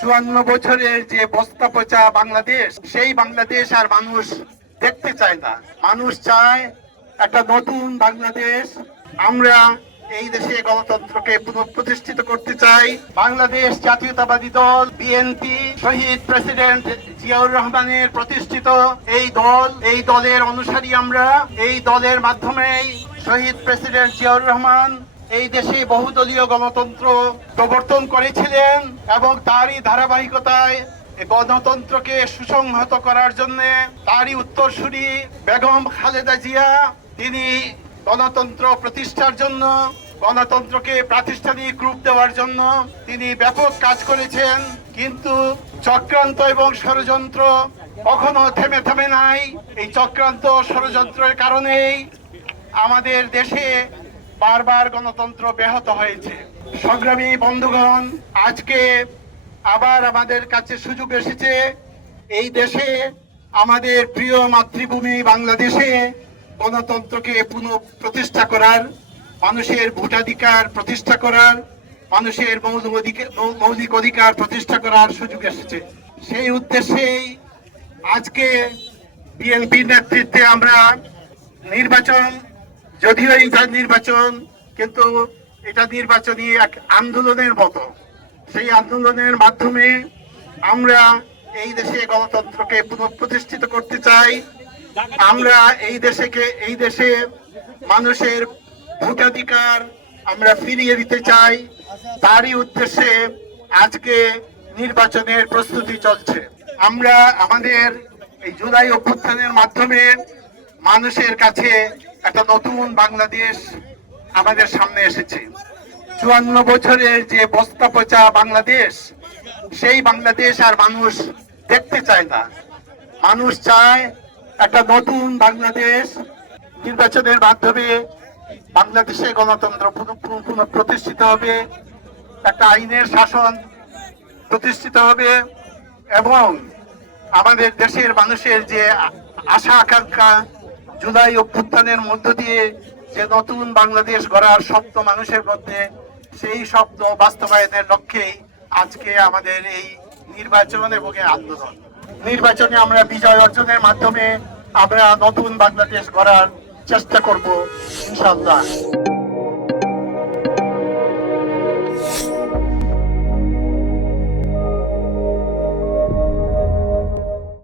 চুয়ান্ন বছরের যে বস্তা পচা বাংলাদেশ, সেই বাংলাদেশ আর মানুষ দেখতে চায় না। মানুষ চায় একটা নতুন বাংলাদেশ। আমরা এই দেশে গণতন্ত্রকে পুনঃপ্রতিষ্ঠিত করতে চাই। বাংলাদেশ জাতীয়তাবাদী দল বিএনপি শহীদ প্রেসিডেন্ট জিয়াউর রহমানের প্রতিষ্ঠিত এই দল, এই দলের অনুসারী আমরা। এই দলের মাধ্যমেই শহীদ প্রেসিডেন্ট জিয়াউর রহমান এই দেশে বহুদলীয় গণতন্ত্র প্রবর্তন করেছিলেন এবং তারই ধারাবাহিকতায় গণতন্ত্রকে সুসংহত করার জন্য তারই উত্তরসূরি বেগম খালেদা জিয়া, তিনি গণতন্ত্র প্রতিষ্ঠার জন্য, গণতন্ত্রকে প্রাতিষ্ঠানিক রূপ দেওয়ার জন্য তিনি ব্যাপক কাজ করেছেন। কিন্তু চক্রান্ত এবং ষড়যন্ত্র কখনো থেমে থেমে নাই। এই চক্রান্ত ষড়যন্ত্রের কারণেই আমাদের দেশে বারবার গণতন্ত্র ব্যাহত হয়েছে। সংগ্রামী বন্ধুগণ, আজকে আবার আমাদের কাছে সুযোগ এসেছে। এই দেশে আমাদের প্রিয় মাতৃভূমি বাংলাদেশে গণতন্ত্রকে পুনঃ প্রতিষ্ঠা করার, মানুষের ভোটাধিকার প্রতিষ্ঠা করার, মানুষের মৌলিক অধিকার প্রতিষ্ঠা করার সুযোগ এসেছে। সেই উদ্দেশ্যেই আজকে বিএনপির নেতৃত্বে আমরা নির্বাচন যদিও এটা নির্বাচন, কিন্তু এটা নির্বাচনী এক আন্দোলনের মতো। সেই আন্দোলনের মাধ্যমে আমরা এই দেশে গণতন্ত্রকে পুনঃপ্রতিষ্ঠিত করতে চাই। আমরা এই দেশেকে, এই দেশে মানুষের ভোটাধিকার আমরা ফিরিয়ে দিতে চাই। তারই উদ্দেশ্যে আজকে নির্বাচনের প্রস্তুতি চলছে। আমরা আমাদের এই জুলাই অভ্যুত্থানের মাধ্যমে মানুষের কাছে একটা নতুন বাংলাদেশ আমাদের সামনে এসেছে। চুয়ান্ন বছরের যে বস্তা পচা বাংলাদেশ, সেই বাংলাদেশ আর মানুষ দেখতে চায় না। মানুষ চায় একটা নতুন বাংলাদেশ নির্বাচনের মাধ্যমে বাংলাদেশে গণতন্ত্র প্রতিষ্ঠিত হবে, একটা আইনের শাসন প্রতিষ্ঠিত হবে এবং আমাদের দেশের মানুষের যে আশা আকাঙ্ক্ষা জুলাই অভ্যুত্থানের মধ্য দিয়ে যে নতুন বাংলাদেশ গড়ার স্বপ্ন মানুষের মধ্যে, সেই স্বপ্ন বাস্তবায়নের লক্ষ্যেই আজকে আমাদের এই নির্বাচন এবং আন্দোলন। নির্বাচনে আমরা বিজয় অর্জনের মাধ্যমে আমরা নতুন বাংলাদেশ গড়ার চেষ্টা করব ইনশাল্লাহ